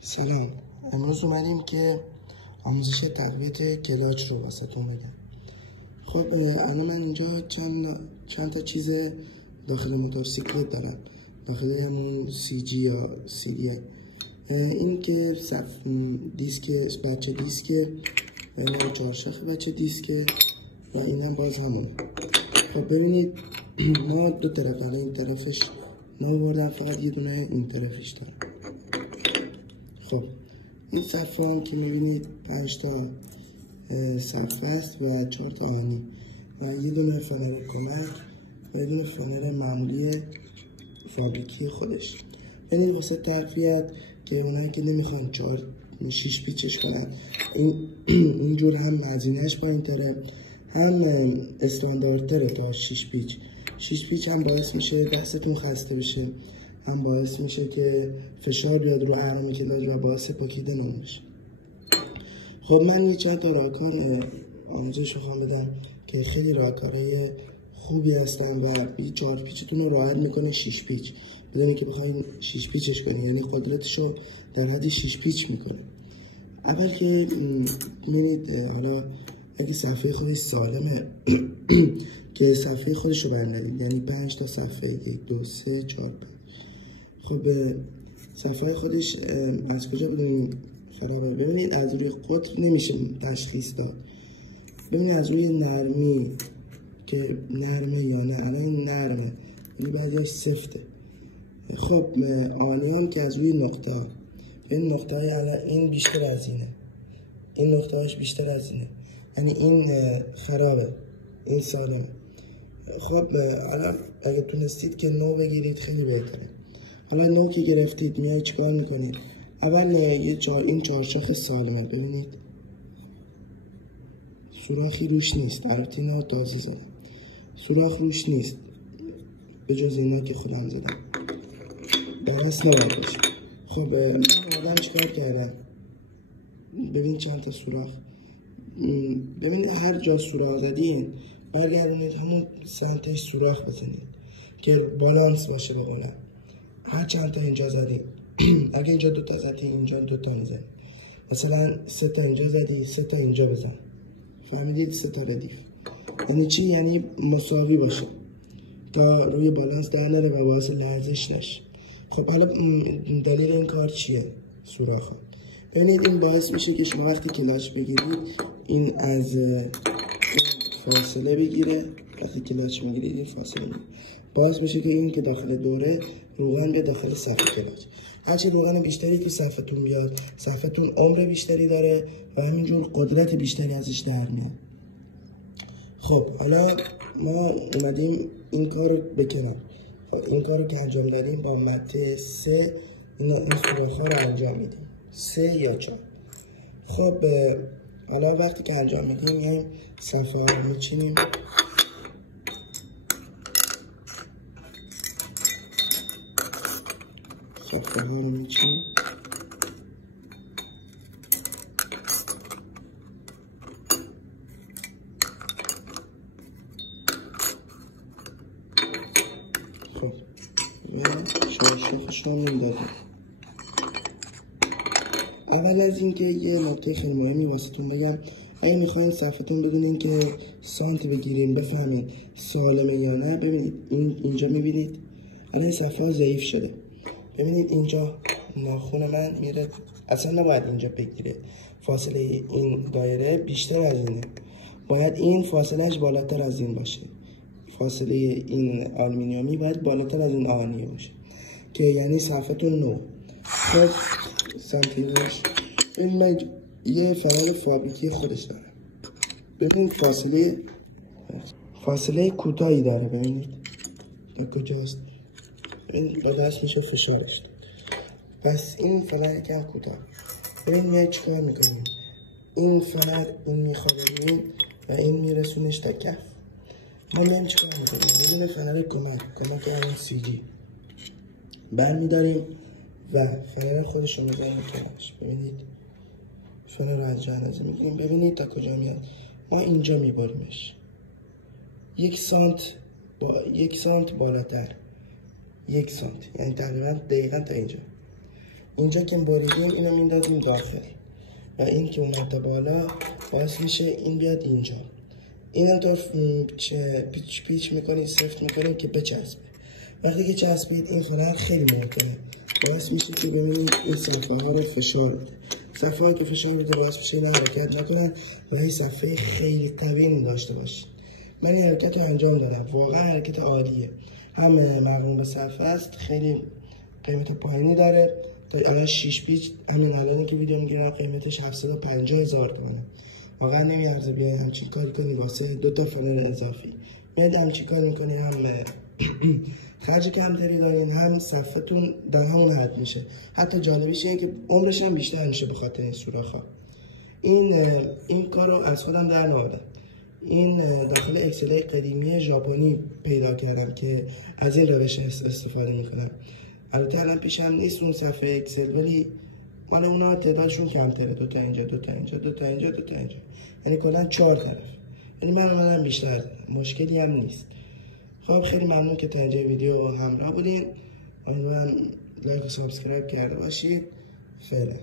سلام. امروز اومدیم که آموزش تقویت کلاچ رو واسهتون بگم. خب الان من اینجا چند تا چیز داخل موتورسیکلت دارم، داخل همون CG یا CDI. این که دیسک بچه دیسک و چهارشاخ بچه دیسک و اینم باز همونه. خب ببینید ما دو طرف، الان این طرفش ناوردم، فقط یه دونه این طرفش دارم. خب این صفحه هم که میبینید 5 تا صفحه است و 4 تا آهنی و یه دونه فانر کمک و یه دونه فانر معمولی فابریکی خودش. ببینید واسه تقویت که اونایی که نمیخوان 6 پیچش کنن، اینجور هم هزینه‌اش پایین‌تره، هم استانداردتره تا 6 پیچ هم باعث میشه دستتون خسته بشه، هم باعث میشه که فشار بیاد رو اهرم کلاچ و باعث پاکیدن اون بشه. خب من یه چند تا راهکار آموزش میخوام بدم که خیلی راهکارهای خوبی هستن و 4 پیچتون رو راحت میکنه 6 پیچ، بدون که بخواین 6 پیچش کنین، یعنی قدرتشو در حد 6 پیچ میکنه. اول که میبینید حالا اگه صفحه خودش سالمه که صفحه خودش رو برندارید، یعنی 5 تا صفحه، 2 3 4 5. خب صفحه خودش از کجا بدونید خرابه؟ ببینید از روی قطر نمیشه تشخیص داد. ببینید از روی نرمی که نرمه یا نه. الان نرمه، یعنی بعدش سفته. خب آنی هم که از روی نقطه ها، این نقطه های الان این بیشتر از اینه، این نقطه هاش بیشتر از اینه، یعنی این خرابه، این سالمه. خب الان اگه تونستید که نو بگیرید خیلی بهتره. حالا نو که گرفتید میای چیکار میکنید؟ اول این چهارشاخ سالمه، ببینید سوراخی روش نیست، البته اینا تازه زدم، سوراخ روش نیست به جز اینا که خودم زدم، درست نباید باشه. خب من آدم چیکار کردم؟ ببین چند تا سوراخ، ببینید هر جا سوراخ زدین برگردونید همون سمتش سوراخ بزنید که بالانس باشه. به قولم هر چند تا اینجا زدید اگه اینجا 2 تا زدید اینجا 2 تا میزنید، مثلا 3 تا اینجا زدید 3 تا اینجا بزن، فهمیدید؟ 3 تا ردیف یعنی چی؟ یعنی مساوی باشه تا روی بالانس در نره و باعث لرزش نشه. خب حالا دلیل این کار چیه؟ سوراخ ها. ببینید این باعث میشه که شما وقتی کلاچ بگیرید این از فاصله بگیره، وقتی کلاچ میگیرید این فاصله میگیره، باعث میشه که این که داخل دوره روغن به داخل صفحه کلاچ. هرچی روغن بیشتری که صفحتون بیاد، صفحتون عمر بیشتری داره و همینجور قدرت بیشتری ازش در میاد. خب حالا ما اومدیم این کار رو بکنم. خب این کار رو که انجام دادیم با مته 3 این سوراخ ها رو انجام میدیم، 3 یا 4. خب حالا وقتی که انجام میدیم این صفحه ها رو میچینیم، صفحه ها رو میچینیم. خب و چهارشاخش رو میندازیم. اول از اینکه یه نکته خیلی مهمی واسهتون بگم، اگه میخواین صفحتون بدونین که سانت بگیرین بفهمین سالمه یا نه، ببینید اینجا میبینید الان صفحه ضعیف شده، ببینید اینجا ناخون من میره، اصلا نباید اینجا بگیره، فاصله این دایره بیشتر از اینه، باید این فاصلهش بالاتر از این باشه، فاصله این آلومینیومی باید بالاتر از این آهنی باشه که یعنی صفحتون نو. خب سانتیمترش این من یه فنر فابریکی خودش داره، ببینید فاصله کوتاهی داره، ببینید تا کجاست، ببینید با دست میشه فشارش داد. پس این فنر کم کوتاه. ببینید میای چیکار میکنیم؟ این فنر این میخوابه و این میرسونش تا کف. ما میایم چیکار میکنیم؟ یه دونه فنر کمک همون CG برمیداریم و فنر خودش رو میزنیم کنارش. ببینید فنر رو از جا اندازه میگیریم، ببینید تا کجا میاد. ما اینجا میبریمش 1 سانت بالاتر، 1 سانت، یعنی تقریبا دقیقا تا اینجا. اینجا که بریدیم اینو میندازیم داخل و این که اومده بالا باعث میشه این بیاد اینجا. اینم تو پیچ میکنی سفت میکنی که بچسبه. وقتی که چسبید این فرار خیلی محکمه، باعث میشه که ببینید این صفحه ها رو فشار بده. صفحه ها که فشار میده باعث میشه این حرکت نکنن و این صفحه خیلی قوی داشته باشید. من این حرکت رو انجام دادم، واقعا حرکت عالیه، هم مقرون به صفحه است، خیلی قیمت پایینی داره. تا الان 6 پیچ همین الانی که ویدیو میگیرم قیمتش 750,000 تومانه. واقعا نمیارزه بیای همچین کاری کنی واسه 2 تا فنر اضافی. میاد همچین کاری میکنی، هم خرج کمتری دارین، هم صفحتون در همون حد میشه. حتی جالبیش اینه که عمرش هم بیشتر میشه به خاطر این سوراخ‌ها. این کارو از خودم در نآوردم. این داخل اکسل قدیمی ژاپنی پیدا کردم که از این روش استفاده میکنم. البته الان پیشم نیست اون صفحه اکسل، ولی مال اونا تعدادشون کمتره، 2 تا اینجا 2 تا اینجا 2 تا اینجا 2 تا اینجا، یعنی کلا 4 طرف. یعنی من اومدم بیشتر دادم، مشکلی هم نیست. خب خیلی ممنون که تا اینجا ویدیو همراه بودین. امیدوارم لایک و سابسکرایب کرده باشید. فعلا.